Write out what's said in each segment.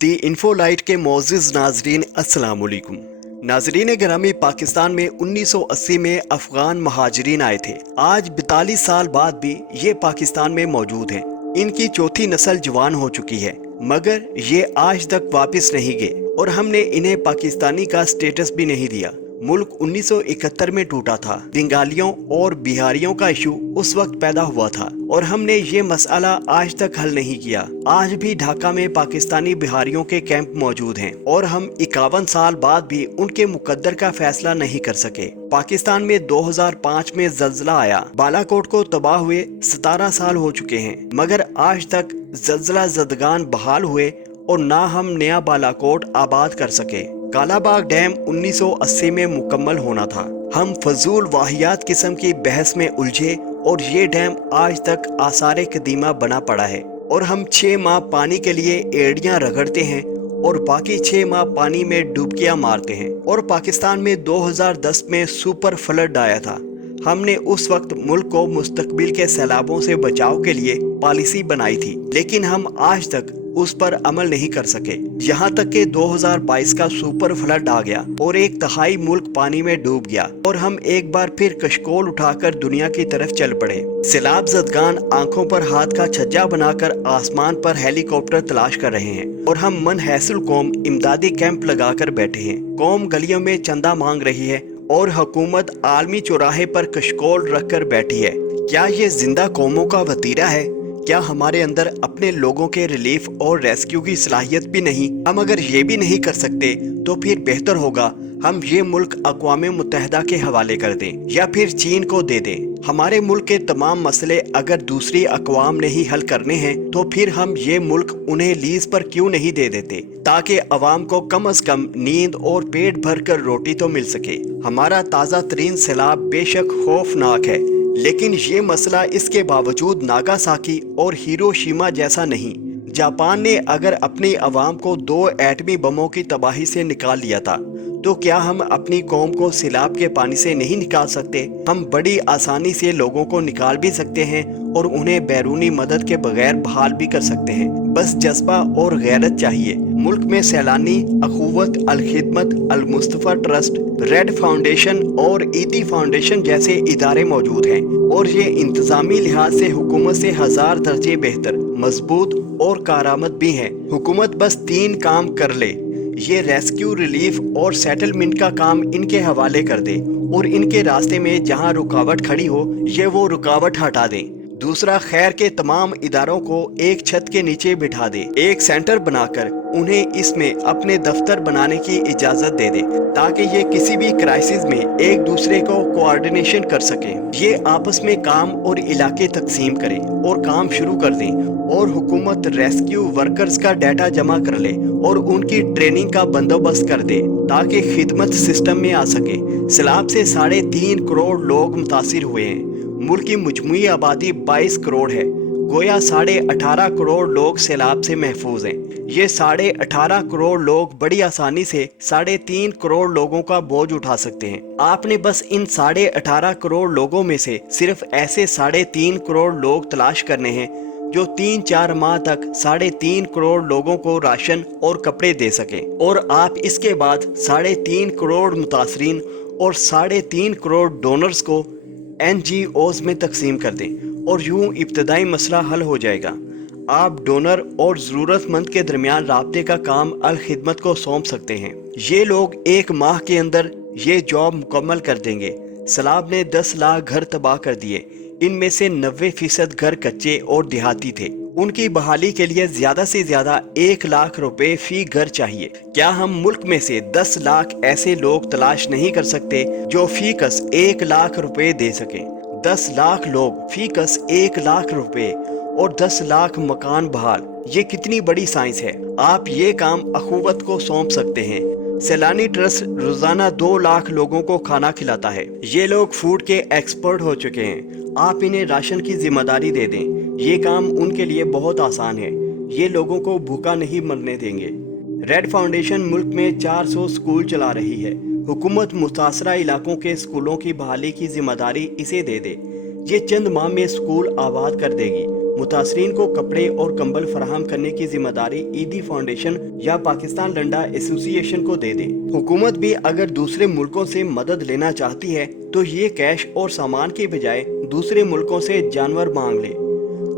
दी info light के मोअज़्ज़िज़ नाज़रीन अस्सलाम वालेकुम। नाज़रीन ग्रामी, पाकिस्तान में 1980 में अफ़गान महाजरीन आए थे। आज 42 साल बाद भी ये पाकिस्तान में मौजूद हैं। इनकी चौथी नस्ल जवान हो चुकी है, मगर ये आज तक वापस नहीं गए और हमने इन्हें पाकिस्तानी का स्टेटस भी नहीं दिया। मुल्क 1971 में टूटा था। बंगालियों और बिहारियों का इशू उस वक्त पैदा हुआ था और हमने ये मसला आज तक हल नहीं किया। आज भी ढाका में पाकिस्तानी बिहारियों के कैंप मौजूद हैं और हम 51 साल बाद भी उनके मुकद्दर का फैसला नहीं कर सके। पाकिस्तान में 2005 में ज़ल्ज़ला आया। बालाकोट को तबाह हुए 17 साल हो चुके हैं, मगर आज तक ज़ल्ज़ला ज़दगान बहाल हुए और ना हम नया बालाकोट आबाद कर सके। कालाबाग डैम 1980 में मुकम्मल होना था। हम फजूल वाहियात किस्म की बहस में उलझे और ये डैम आज तक आसारे कदीमा बना पड़ा है और हम 6 माह पानी के लिए एड़ियां रगड़ते हैं और बाकी 6 माह पानी में डुबकियां मारते हैं। और पाकिस्तान में 2010 में सुपर फ्लड आया था। हमने उस वक्त मुल्क को मुस्तकबिल के सैलाबों से बचाव के लिए पॉलिसी बनाई थी, लेकिन हम आज तक उस पर अमल नहीं कर सके। यहाँ तक कि 2022 का सुपर फ्लड आ गया और 1/3 मुल्क पानी में डूब गया और हम एक बार फिर कशकोल उठाकर दुनिया की तरफ चल पड़े। सैलाब ज़दगान आंखों पर हाथ का छज्जा बनाकर आसमान पर हेलीकॉप्टर तलाश कर रहे हैं और हम मनहसूल कौम इमदादी कैंप लगाकर बैठे हैं। कौम गलियों में चंदा मांग रही है और हुकूमत आलमी चौराहे पर कशकोल रखकर बैठी है। क्या ये जिंदा कौमों का वतीरा है? क्या हमारे अंदर अपने लोगों के रिलीफ और रेस्क्यू की सलाहियत भी नहीं? हम अगर ये भी नहीं कर सकते तो फिर बेहतर होगा हम ये मुल्क अक़वाम मुत्तहिदा के हवाले कर दें या फिर चीन को दे दें। हमारे मुल्क के तमाम मसले अगर दूसरी अक़वाम ने ही हल करने हैं तो फिर हम ये मुल्क उन्हें लीज पर क्यों नहीं दे देते, ताकि अवाम को कम अज कम नींद और पेट भर कर रोटी तो मिल सके। हमारा ताज़ा तरीन सैलाब बेशक खौफनाक है, लेकिन ये मसला इसके बावजूद नागासाकी और हिरोशिमा जैसा नहीं। जापान ने अगर अपनी आवाम को 2 एटमी बमों की तबाही से निकाल लिया था, तो क्या हम अपनी कौम को सैलाब के पानी से नहीं निकाल सकते? हम बड़ी आसानी से लोगों को निकाल भी सकते हैं और उन्हें बैरूनी मदद के बगैर बहाल भी कर सकते हैं। बस जज्बा और गैरत चाहिए। मुल्क में सैलानी अखुवत अल खिदमत अल मुस्तफ़ा ट्रस्ट, रेड फाउंडेशन और ईदी फाउंडेशन जैसे इदारे मौजूद हैं और ये इंतजामी लिहाज से हुकूमत से 1000 दर्जे बेहतर, मजबूत और कारामद भी हैं। हुकूमत बस 3 काम कर ले, ये रेस्क्यू, रिलीफ और सेटलमेंट का काम इनके हवाले कर दे और इनके रास्ते में जहां रुकावट खड़ी हो ये वो रुकावट हटा दें। दूसरा, खैर के तमाम इदारों को एक छत के नीचे बिठा दे, एक सेंटर बनाकर उन्हें इसमें अपने दफ्तर बनाने की इजाजत दे दे, ताकि ये किसी भी क्राइसिस में एक दूसरे को कोऑर्डिनेशन कर सकें। ये आपस में काम और इलाके तकसीम करें और काम शुरू कर दें और हुकूमत रेस्क्यू वर्कर्स का डाटा जमा कर ले और उनकी ट्रेनिंग का बंदोबस्त कर दे ताकि खिदमत सिस्टम में आ सके। सैलाब से 3.5 करोड़ लोग मुतासिर हुए हैं। मुल्क की मजमूई आबादी 22 करोड़ है। गोया 18.5 करोड़ लोग सैलाब से महफूज हैं। ये 18.5 करोड़ लोग बड़ी आसानी से 3.5 करोड़ लोगों का बोझ उठा सकते हैं। आपने बस इन 18.5 करोड़ लोगों में से सिर्फ ऐसे 3.5 करोड़ लोग तलाश करने हैं जो 3-4 माह तक 3.5 करोड़ लोगों को राशन और कपड़े दे सकें, और आप इसके बाद 3.5 करोड़ मुतासरीन और 3.5 करोड़ डोनर्स को NGOs में तकसीम कर दें और यूं इब्तदाई मसला हल हो जाएगा। आप डोनर और ज़रूरतमंद के दरमियान राब्ते का काम अल खिदमत को सौंप सकते हैं। ये लोग 1 माह के अंदर ये जॉब मुकम्मल कर देंगे। सैलाब ने 10 लाख घर तबाह कर दिए। इनमें से 90% घर कच्चे और देहाती थे। उनकी बहाली के लिए ज्यादा से ज्यादा 1 लाख रुपए फी घर चाहिए। क्या हम मुल्क में से 10 लाख ऐसे लोग तलाश नहीं कर सकते जो फीकस 1 लाख रुपए दे सके? 10 लाख लोग फीकस 1 लाख रुपए और 10 लाख मकान बहाल, ये कितनी बड़ी साइंस है। आप ये काम अखुवत को सौंप सकते हैं। सैलानी ट्रस्ट रोजाना 2 लाख लोगों को खाना खिलाता है। ये लोग फूड के एक्सपर्ट हो चुके हैं। आप इन्हें राशन की जिम्मेदारी दे दें। ये काम उनके लिए बहुत आसान है। ये लोगों को भूखा नहीं मरने देंगे। रेड फाउंडेशन मुल्क में 400 स्कूल चला रही है। हुकूमत मुतासरा इलाकों के स्कूलों की बहाली की जिम्मेदारी इसे दे दे। ये चंद माह में स्कूल आबाद कर देगी। मुतासरीन को कपड़े और कंबल फराहम करने की जिम्मेदारी ईदी फाउंडेशन या पाकिस्तान लंडा एसोसिएशन को दे दे। हुकूमत भी अगर दूसरे मुल्कों से मदद लेना चाहती है तो ये कैश और सामान के बजाय दूसरे मुल्कों से जानवर मांग ले।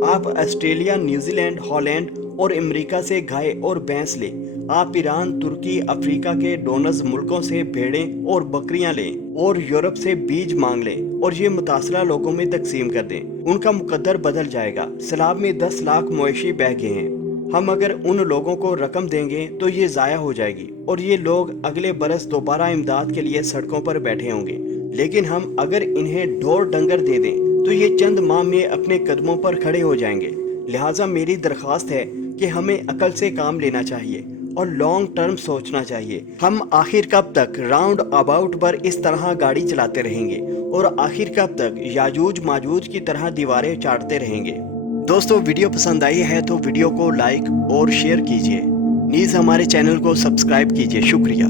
आप ऑस्ट्रेलिया, न्यूजीलैंड, हॉलैंड और अमेरिका से गाय और भैंस ले। आप ईरान, तुर्की, अफ्रीका के डोनर्स मुल्कों से भेड़ें और बकरियां लें और यूरोप से बीज मांग लें और ये मुतासरा लोगों में तकसीम कर दें। उनका मुकद्दर बदल जाएगा। सैलाब में 10 लाख मवेशी बह गए हैं। हम अगर उन लोगों को रकम देंगे तो ये ज़ाया हो जाएगी और ये लोग अगले बरस दोबारा इमदाद के लिए सड़कों पर बैठे होंगे। लेकिन हम अगर इन्हें ढोर डंगर दे दें तो ये चंद माह में अपने कदमों पर खड़े हो जाएंगे। लिहाजा मेरी दरख्वास्त है कि हमें अकल से काम लेना चाहिए और लॉन्ग टर्म सोचना चाहिए। हम आखिर कब तक राउंड अबाउट पर इस तरह गाड़ी चलाते रहेंगे और आखिर कब तक याजूज माजूज की तरह दीवारें चाटते रहेंगे। दोस्तों, वीडियो पसंद आई है तो वीडियो को लाइक और शेयर कीजिए। नीज़ हमारे चैनल को सब्सक्राइब कीजिए। शुक्रिया।